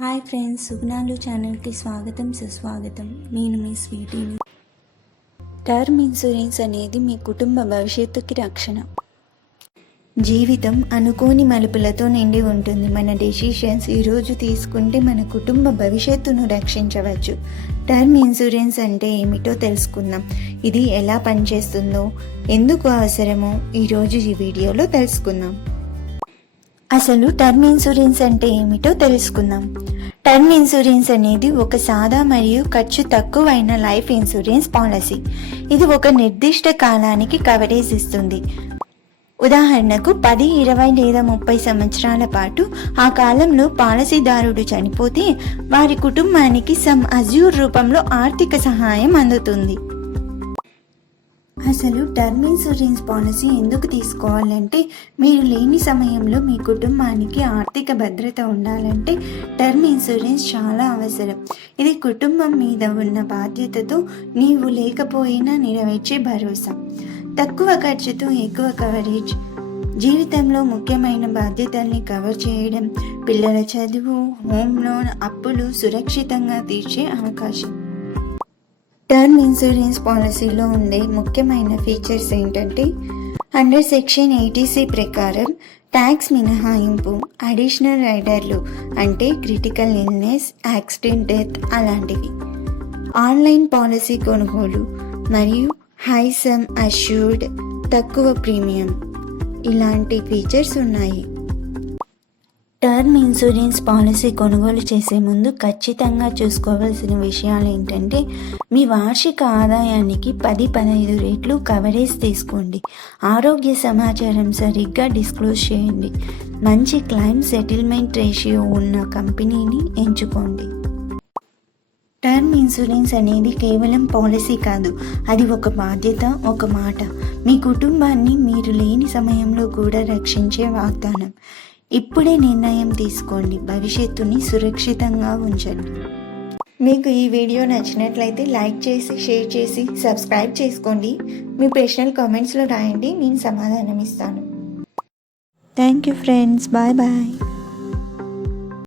Hi friends, సుగుణాలు ఛానల్కి స్వాగతం సుస్వాగతం. నేను మీ స్వీటీని. టర్మ్ ఇన్సూరెన్స్ అనేది మీ కుటుంబ భవిష్యత్తుకి రక్షణ. జీవితం అనుకోని మలుపులతో నిండి ఉంటుంది. మన డెసిషన్స్ ఈరోజు తీసుకుంటే మన కుటుంబ భవిష్యత్తును రక్షించవచ్చు. టర్మ్ ఇన్సూరెన్స్ అంటే ఏమిటో తెలుసుకుందాం. ఇది ఎలా పనిచేస్తుందో, ఎందుకు అవసరమో ఈరోజు ఈ వీడియోలో తెలుసుకుందాం. అసలు టర్మ్ ఇన్సూరెన్స్ అంటే ఏమిటో తెలుసుకుందాం. టర్మ్ ఇన్సూరెన్స్ అనేది ఒక సాదా మరియు ఖర్చు తక్కువైన లైఫ్ ఇన్సూరెన్స్ పాలసీ. ఇది ఒక నిర్దిష్ట కాలానికి కవరేజ్ ఇస్తుంది. ఉదాహరణకు 10, 20 లేదా 30 సంవత్సరాల పాటు ఆ కాలంలో పాలసీదారుడు చనిపోతే వారి కుటుంబానికి సమ్ అజ్యూర్ రూపంలో ఆర్థిక సహాయం అందుతుంది. అసలు టర్మ్ ఇన్సూరెన్స్ పాలసీ ఎందుకు తీసుకోవాలంటే, మీరు లేని సమయంలో మీ కుటుంబానికి ఆర్థిక భద్రత ఉండాలంటే టర్మ్ ఇన్సూరెన్స్ చాలా అవసరం. ఇది కుటుంబం మీద ఉన్న బాధ్యతతో నీవు లేకపోయినా నెరవేర్చే భరోసా. తక్కువ ఖర్చుతో ఎక్కువ కవరేజ్, జీవితంలో ముఖ్యమైన బాధ్యతల్ని కవర్ చేయడం, పిల్లల చదువు, హోమ్ లోన్, అప్పులు సురక్షితంగా తీర్చే అవకాశం. టర్మ్ ఇన్సూరెన్స్ పాలసీలో ఉండే ముఖ్యమైన ఫీచర్స్ ఏంటంటే, అండర్ సెక్షన్ 80C ప్రకారం ట్యాక్స్ మినహాయింపు, అడిషనల్ రైడర్లు అంటే క్రిటికల్ ఇల్నెస్, యాక్సిడెంట్, డెత్ అలాంటివి, ఆన్లైన్ పాలసీ కొనుగోలు మరియు హై సమ్ అష్యూర్డ్, తక్కువ ప్రీమియం ఇలాంటి ఫీచర్స్ ఉన్నాయి. టర్మ్ ఇన్సూరెన్స్ పాలసీ కొనుగోలు చేసే ముందు ఖచ్చితంగా చూసుకోవాల్సిన విషయాలు ఏంటంటే, మీ వార్షిక ఆదాయానికి 10-15 రెట్లు కవరేజ్ తీసుకోండి. ఆరోగ్య సమాచారం సరిగ్గా డిస్క్లోజ్ చేయండి. మంచి క్లైమ్ సెటిల్మెంట్ రేషియో ఉన్న కంపెనీని ఎంచుకోండి. టర్మ్ ఇన్సూరెన్స్ అనేది కేవలం పాలసీ కాదు, అది ఒక బాధ్యత, ఒక మాట. మీ కుటుంబాన్ని మీరు లేని సమయంలో కూడా రక్షించే వాగ్దానం. ఇప్పుడే నిర్ణయం తీసుకోండి, భవిష్యత్తుని సురక్షితంగా ఉంచండి. మీకు ఈ వీడియో నచ్చినట్లయితే లైక్ చేసి, షేర్ చేసి, సబ్స్క్రైబ్ చేసుకోండి. మీ పర్సనల్ కామెంట్స్లో రాయండి, నేను సమాధానం ఇస్తాను. Thank you friends, bye bye.